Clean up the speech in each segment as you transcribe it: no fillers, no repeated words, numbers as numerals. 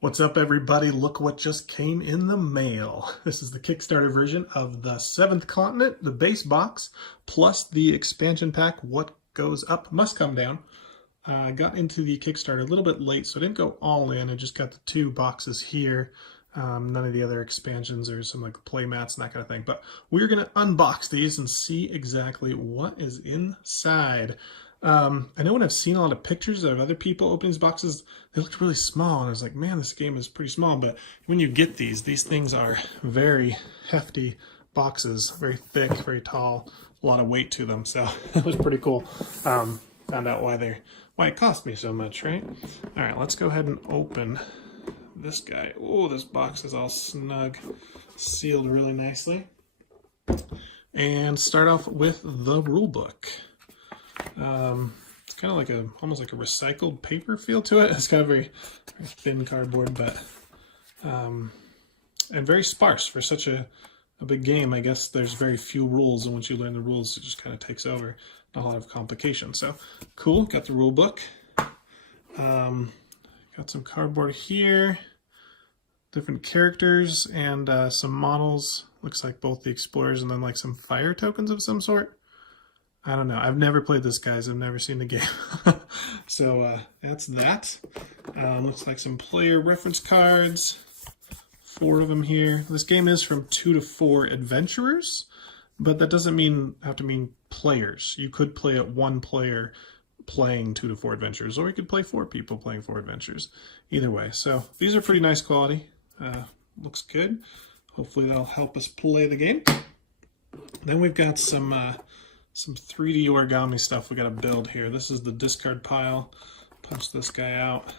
What's up, everybody? Look what just came in the mail. This is the Kickstarter version of the Seventh Continent, the base box, plus the expansion pack, What Goes Up Must Come Down. I got into the Kickstarter a little bit late, so I didn't go all in. I just got the two boxes here. None of the other expansions or some like play mats and that kind of thing. But we're going to unbox these and see exactly what is inside. I know when I've seen a lot of pictures of other people opening these boxes, they looked really small, and I was like, man, this game is pretty small. But when you get these things are very hefty boxes, very thick, very tall, a lot of weight to them. So that was pretty cool. Found out why it cost me so much, right? All right, let's go ahead and open this guy. Oh, this box is all snug, sealed really nicely. And start off with the rule book. It's kind of like almost like a recycled paper feel to it. It's kind of very thin cardboard, but and very sparse for such a big game. I guess there's very few rules, and once you learn the rules, it just kind of takes over. Not a lot of complication. So cool. Got the rule book. Got some cardboard here. Different characters and some models. Looks like both the explorers and then like some fire tokens of some sort. I don't know. I've never played this, guys. I've never seen the game. So that's that. Looks like some player reference cards. 4 of them here. This game is from 2 to 4 adventurers, but that doesn't have to mean players. You could play it 1 player playing 2 to 4 adventures, or you could play 4 people playing 4 adventures. Either way. So these are pretty nice quality. Looks good. Hopefully that'll help us play the game. Then we've got some 3D origami stuff we got to build here. This is the discard pile. Punch this guy out,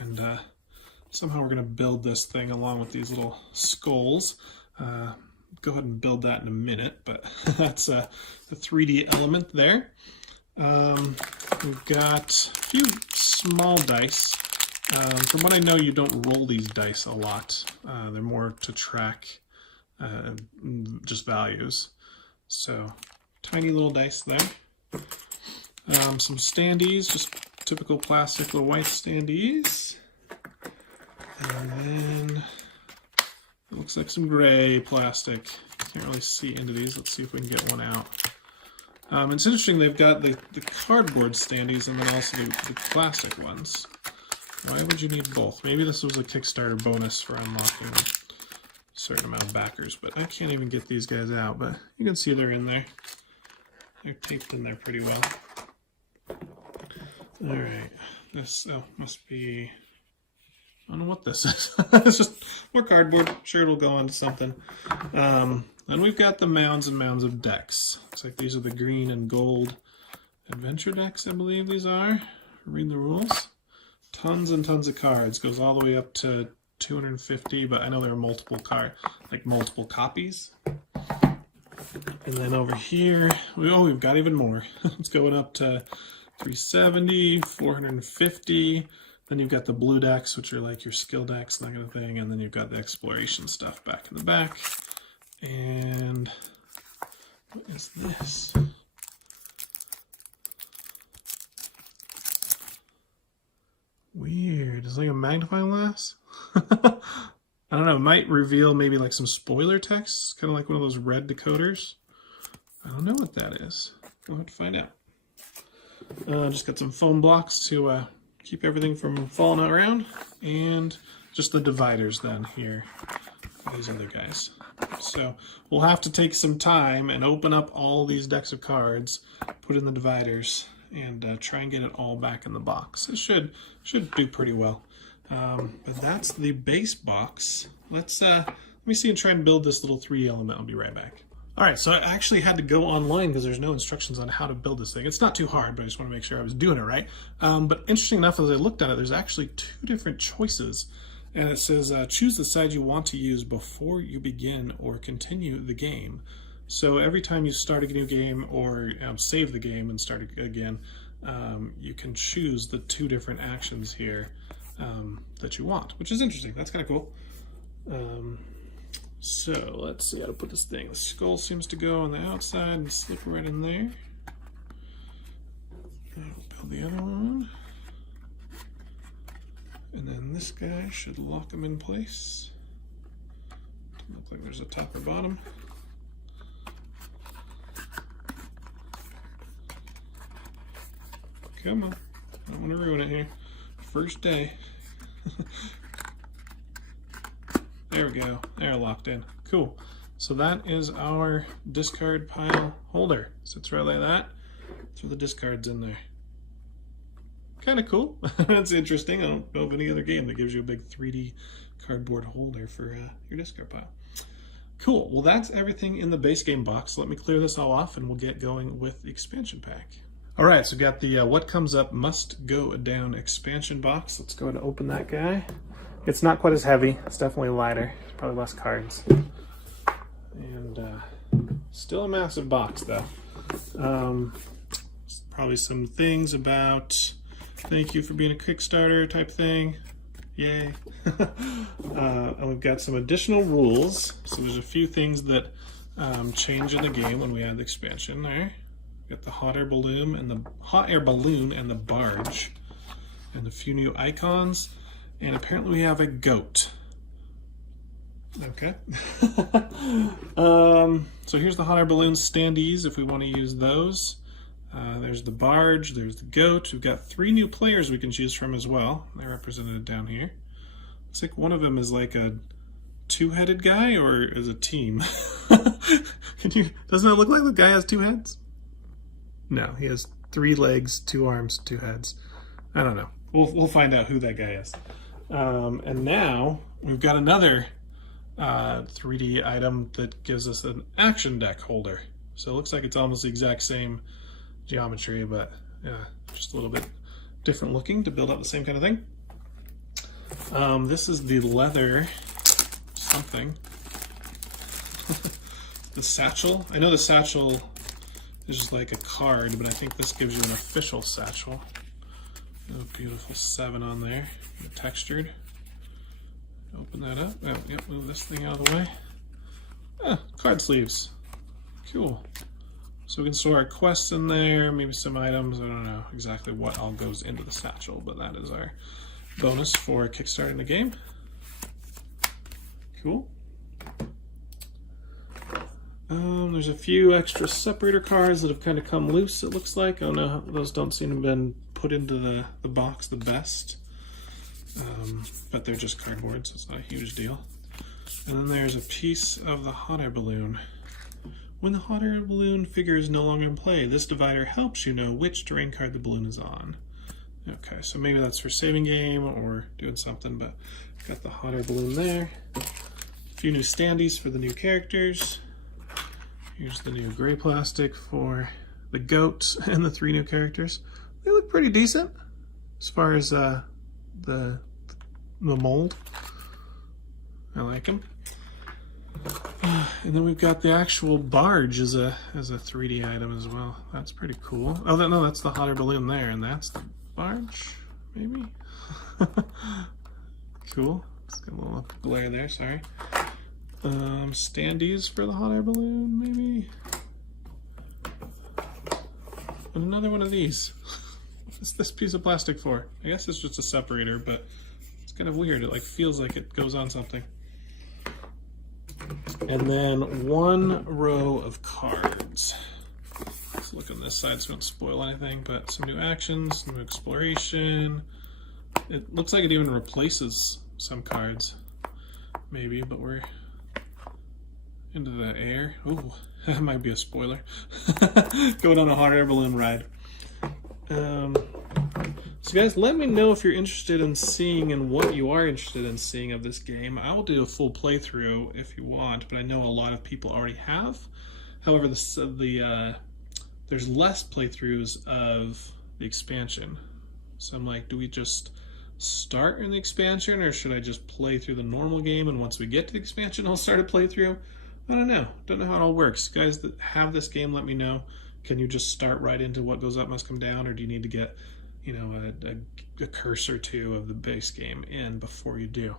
and somehow we're going to build this thing along with these little skulls. Go ahead and build that in a minute, but that's the 3D element there. We've got a few small dice. From what I know, you don't roll these dice a lot. They're more to track just values. So tiny little dice there. Some standees, just typical plastic little white standees. And then it looks like some gray plastic. Can't really see into these. Let's see if we can get one out. It's interesting, they've got the cardboard standees and then also the plastic ones. Why would you need both? Maybe this was a Kickstarter bonus for unlocking a certain amount of backers, but I can't even get these guys out, but you can see they're in there. They're taped in there pretty well. Alright, this must be, I don't know what this is. It's just more cardboard. Sure, it'll go onto something. And we've got the mounds and mounds of decks. Looks like these are the green and gold adventure decks, I believe these are. Read the rules. Tons and tons of cards. Goes all the way up to 250, but I know there are multiple copies. And then over here, we've got even more. It's going up to 370, 450. Then you've got the blue decks, which are like your skill decks, that kind of thing. And then you've got the exploration stuff back in the back. And what is this? Weird. It's like a magnifying glass. I don't know. It might reveal maybe like some spoiler text, kind of like one of those red decoders. I don't know what that is. We'll have to find out. Just got some foam blocks to keep everything from falling out around, and just the dividers then here. These other guys. So we'll have to take some time and open up all these decks of cards, put in the dividers, and try and get it all back in the box. It should do pretty well. But that's the base box. Let me see and try and build this little 3D element. I'll be right back. All right, so I actually had to go online because there's no instructions on how to build this thing. It's not too hard, but I just want to make sure I was doing it right. But interesting enough, as I looked at it, there's actually 2 different choices. And it says, choose the side you want to use before you begin or continue the game. So every time you start a new game or save the game and start again, you can choose the 2 different actions here that you want, which is interesting. That's kind of cool. So let's see how to put this thing. The skull seems to go on the outside and slip right in there. I'll build the other one. And then this guy should lock them in place. Doesn't look like there's a top or bottom. Come on, I don't want to ruin it here. First day. There we go, they're locked in. Cool. So that is our discard pile holder. Sits right like that. Throw the discards in there. Kind of cool. That's interesting. I don't know of any other game that gives you a big 3D cardboard holder for your discard pile. Cool. Well, that's everything in the base game box. Let me clear this all off and we'll get going with the expansion pack. All right, so we got the What Comes Up Must Go Down expansion box. Let's go ahead and open that guy. It's not quite as heavy. It's definitely lighter. Probably less cards. And still a massive box, though. Probably some things about thank you for being a Kickstarter type thing. Yay. And we've got some additional rules. So there's a few things that change in the game when we add the expansion there. We've got the hot air balloon and the barge, and a few new icons, and apparently we have a goat. Okay. So here's the hot air balloon standees if we want to use those. There's the barge, there's the goat. We've got 3 new players we can choose from as well. They're represented down here. Looks like one of them is like a 2-headed guy, or is a team? Doesn't it look like the guy has 2 heads? No, he has 3 legs, 2 arms, 2 heads. I don't know. We'll find out who that guy is. And now we've got another 3D item that gives us an action deck holder. So it looks like it's almost the exact same geometry, but yeah, just a little bit different looking to build up the same kind of thing. This is the leather something. The satchel. I know the satchel is just like a card, but I think this gives you an official satchel. A beautiful 7 on there, textured. Open that up. Oh, yep, move this thing out of the way. Card sleeves. Cool. So we can store our quests in there, maybe some items. I don't know exactly what all goes into the satchel, but that is our bonus for kickstarting the game. Cool. There's a few extra separator cards that have kind of come loose, it looks like. I don't know, those don't seem to have been put into the box the best. But they're just cardboard, so it's not a huge deal. And then there's a piece of the hot air balloon. When the hot air balloon figure is no longer in play, this divider helps you know which terrain card the balloon is on. Okay, so maybe that's for saving game or doing something, but got the hot air balloon there. A few new standees for the new characters. Here's the new gray plastic for the goat and the 3 new characters. They look pretty decent as far as the mold. I like them. And then we've got the actual barge as a 3D item as well. That's pretty cool. Oh, no, that's the hot air balloon there, and that's the barge, maybe? Cool. It's got a little glare there, sorry. Standees for the hot air balloon, maybe? And another one of these. What's this piece of plastic for? I guess it's just a separator, but it's kind of weird. It like feels like it goes on something. And then 1 row of cards. Let's look on this side so we don't spoil anything, but some new actions, new exploration. It looks like it even replaces some cards, maybe, but we're into the air. Ooh, that might be a spoiler. Going on a hot air balloon ride. So guys, let me know if you're interested in seeing and what you are interested in seeing of this game. I will do a full playthrough if you want, but I know a lot of people already have. However, there's less playthroughs of the expansion. So I'm like, do we just start in the expansion, or should I just play through the normal game, and once we get to the expansion, I'll start a playthrough? I don't know. Don't know how it all works. Guys that have this game, let me know. Can you just start right into what goes up must come down, or do you need to get, you know, a curse or 2 of the base game in before you do?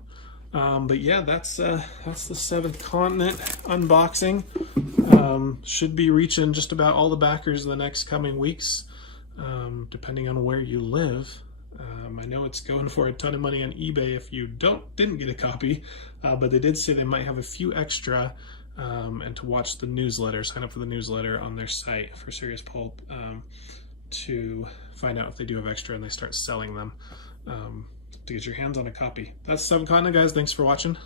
But yeah, that's the 7th continent unboxing. Should be reaching just about all the backers in the next coming weeks, depending on where you live. I know it's going for a ton of money on eBay if you didn't get a copy, but they did say they might have a few extra, and to watch the newsletter, sign up for the newsletter on their site for Serious Pulp, to find out if they do have extra and they start selling them, to get your hands on a copy. That's 7 Continent, guys. Thanks for watching.